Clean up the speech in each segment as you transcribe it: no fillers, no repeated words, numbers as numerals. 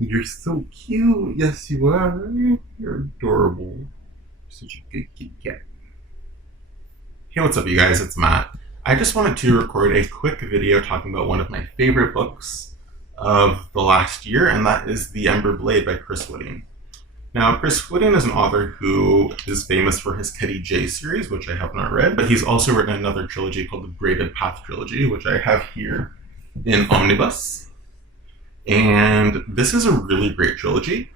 You're so cute. Yes, you are. You're adorable. You're such a good kitty cat. Hey, what's up, you guys? It's Matt. I just wanted to record a quick video talking about one of my favorite books of the last year, and that is The Ember Blade by Chris Whitting. Now, Chris Whitting is an author who is famous for his Teddy J series, which I have not read, but he's also written another trilogy called the Braided Path Trilogy, which I have here in Omnibus. And this is a really great trilogy.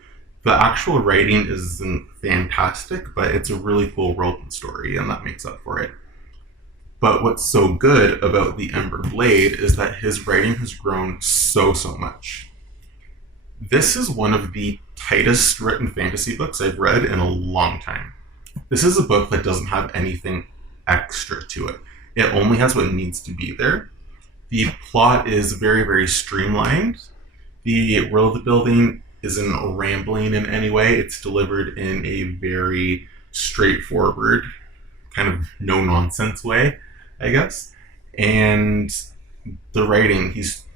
The actual writing isn't fantastic, but it's a really cool world and story, and that makes up for it. But what's so good about The Ember Blade is that his writing has grown so much. This is one of the tightest written fantasy books I've read in a long time. This is a book that doesn't have anything extra to it. It only has what needs to be there. The plot is very streamlined. The world building isn't rambling in any way. It's delivered in a very straightforward, kind of no nonsense way, I guess. And the writing, he's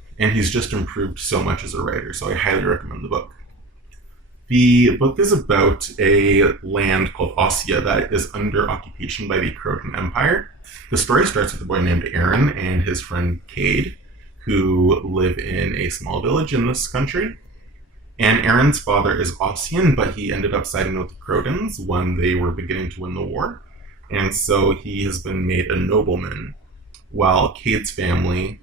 just improved so much as a writer, so I highly recommend the book. The book is about a land called Ossia that is under occupation by the Croatan Empire. The story starts with a boy named Aaron and his friend Cade, who live in a small village in this country. And Aaron's father is Ossian, but he ended up siding with the Croatans when they were beginning to win the war. And so he has been made a nobleman, while Cade's family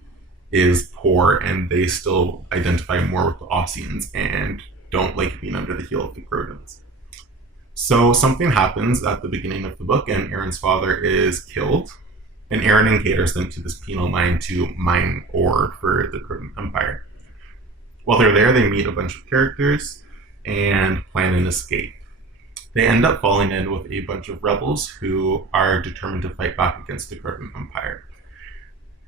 is poor and they still identify more with the Ossians and don't like being under the heel of the Croatans. So something happens at the beginning of the book, and Aaron's father is killed. And Aaron and Cade are sent to this penal mine to mine ore for the Croatan Empire. While they're there, they meet a bunch of characters and plan an escape. They end up falling in with a bunch of rebels who are determined to fight back against the Croatan Empire.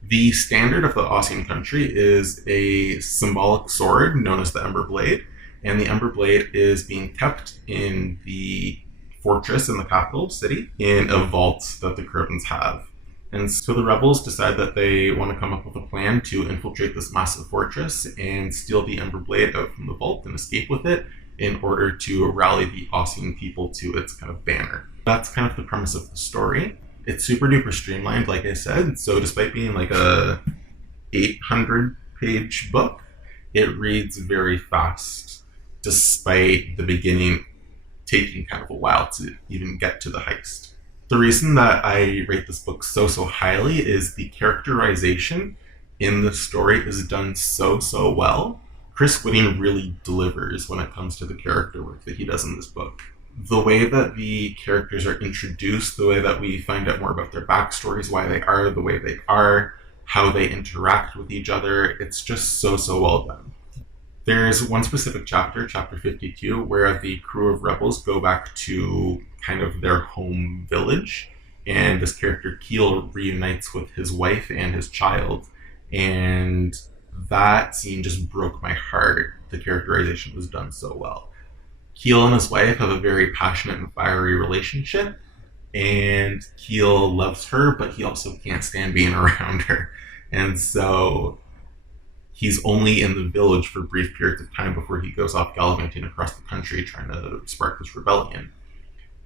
The standard of the Ossian country is a symbolic sword known as the Ember Blade, and the Ember Blade is being kept in the fortress in the capital city in a vault that the Croatans have. And so the rebels decide that they want to come up with a plan to infiltrate this massive fortress and steal the Ember Blade out from the vault and escape with it in order to rally the Ossian people to its kind of banner. That's kind of the premise of the story. It's super duper streamlined, like I said, so despite being like a 800-page book, it reads very fast, despite the beginning taking kind of a while to even get to the heist. The reason that I rate this book so highly is the characterization in the story is done so well. Chris Whitting really delivers when it comes to the character work that he does in this book. The way that the characters are introduced, the way that we find out more about their backstories, why they are the way they are, how they interact with each other, it's just so well done. There's one specific chapter, chapter 52, where the crew of rebels go back to kind of their home village, and this character Keel reunites with his wife and his child, and that scene just broke my heart. The characterization was done so well. Keel and his wife have a very passionate and fiery relationship, and Keel loves her, but he also can't stand being around her. And so he's only in the village for brief periods of time before he goes off gallivanting across the country trying to spark this rebellion.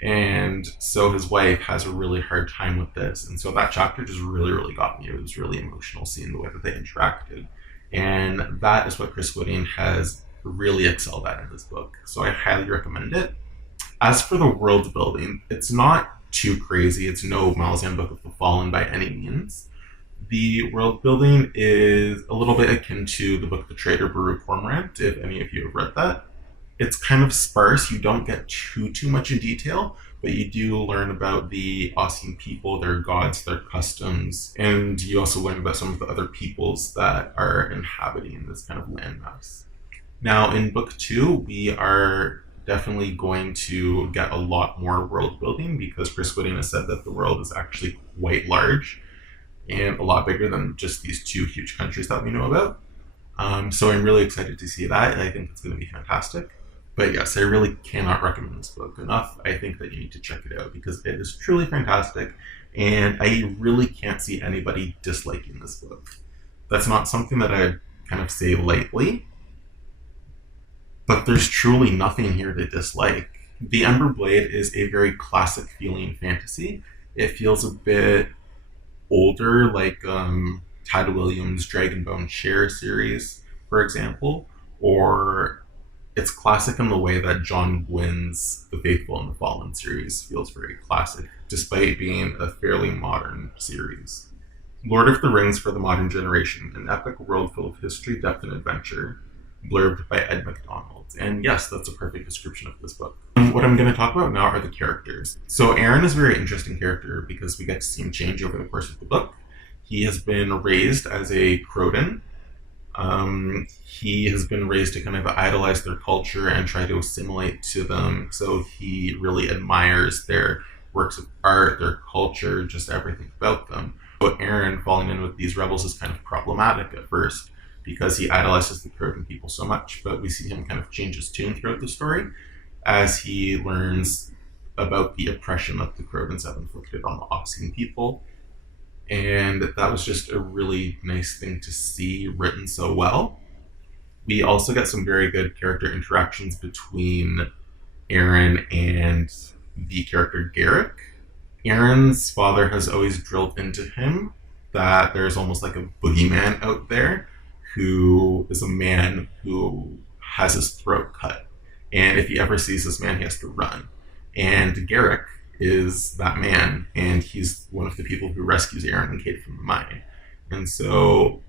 And so his wife has a really hard time with this. And so that chapter just really got me. It was really emotional seeing the way that they interacted. And that is what Chris Whitting has really excelled at in this book. So I highly recommend it. As for the world building, it's not too crazy. It's no Malazan Book of the Fallen by any means. The world building is a little bit akin to the book The Traitor Baru Cormorant, if any of you have read that. It's kind of sparse. You don't get too much in detail, but you do learn about the Ossian people, their gods, their customs, and you also learn about some of the other peoples that are inhabiting this kind of landmass. Now, in book 2, we are definitely going to get a lot more world building because Chris Whitting has said that the world is actually quite large and a lot bigger than just these two huge countries that we know about. So I'm really excited to see that. I think it's going to be fantastic. But yes, I really cannot recommend this book enough. I think that you need to check it out because it is truly fantastic, and I really can't see anybody disliking this book. That's not something that I kind of say lightly, but there's truly nothing here to dislike. The Ember Blade is a very classic feeling fantasy. It feels a bit older, like Tad Williams' Dragonbone Share series, for example, or it's classic in the way that John Gwynn's The Faithful and the Fallen series feels very classic, despite being a fairly modern series. Lord of the Rings for the Modern Generation, an epic world full of history, depth, and adventure, blurbed by Ed McDonald. And yes, that's a perfect description of this book. What I'm going to talk about now are the characters. So Aaron is a very interesting character because we get to see him change over the course of the book. He has been raised as a Croton. He has been raised to kind of idolize their culture and try to assimilate to them. So he really admires their works of art, their culture, just everything about them. But Aaron falling in with these rebels is kind of problematic at first because he idolizes the Croton people so much, but we see him kind of change his tune throughout the story as he learns about the oppression that the Crotons have inflicted on the Oxine people. And that was just a really nice thing to see written so well. We also get some very good character interactions between Aaron and the character Garrick. Aaron's father has always drilled into him that there's almost like a boogeyman out there who is a man who has his throat cut. And if he ever sees this man, he has to run. And Garrick is that man, and he's one of the people who rescues Aaron and Kate from the mine. And so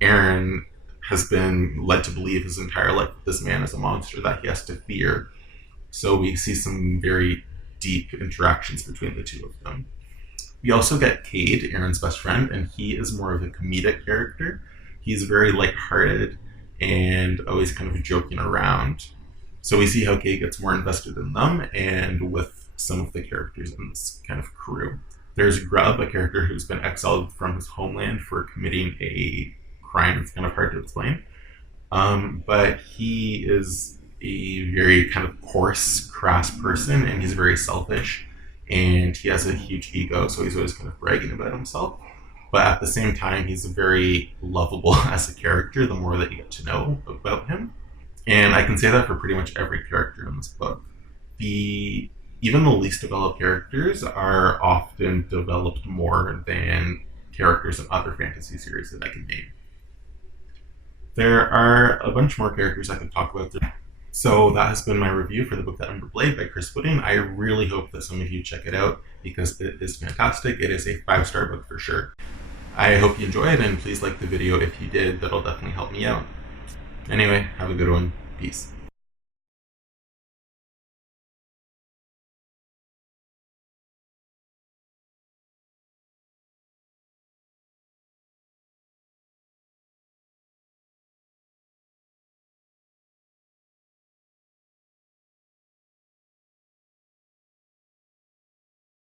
Aaron has been led to believe his entire life that this man is a monster that he has to fear. So we see some very deep interactions between the two of them. We also get Cade, Aaron's best friend, and he is more of a comedic character. He's very lighthearted and always kind of joking around. So we see how Cade gets more invested in them and with some of the characters in this kind of crew. There's Grub, a character who's been exiled from his homeland for committing a crime that's kind of hard to explain. But he is a very kind of coarse, crass person, and he's very selfish, and he has a huge ego, so he's always kind of bragging about himself. But at the same time, he's very lovable as a character the more that you get to know about him. And I can say that for pretty much every character in this book. Even the least developed characters are often developed more than characters in other fantasy series that I can name. There are a bunch more characters I could talk about. So that has been my review for the book The Ember Blade by Chris Wooding. I really hope that some of you check it out because it is fantastic. It is a 5-star book for sure. I hope you enjoy it, and please like the video if you did. That'll definitely help me out. Anyway, have a good one. Peace.